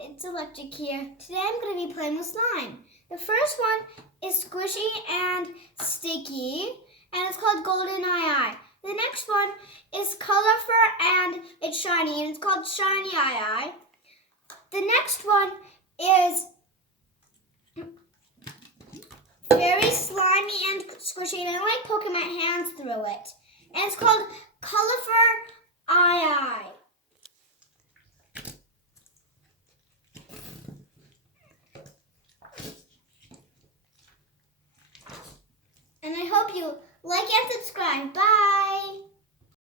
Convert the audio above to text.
it's Electric here. Today I'm going to be playing with slime. The first one is squishy and sticky, and it's called Golden Eye. The next one is colorful and it's shiny, and it's called Shiny Eye. The next one is very slimy and squishy, and I like poking my hands through it. And it's called Colorful Eye. And I hope you like and subscribe. Bye!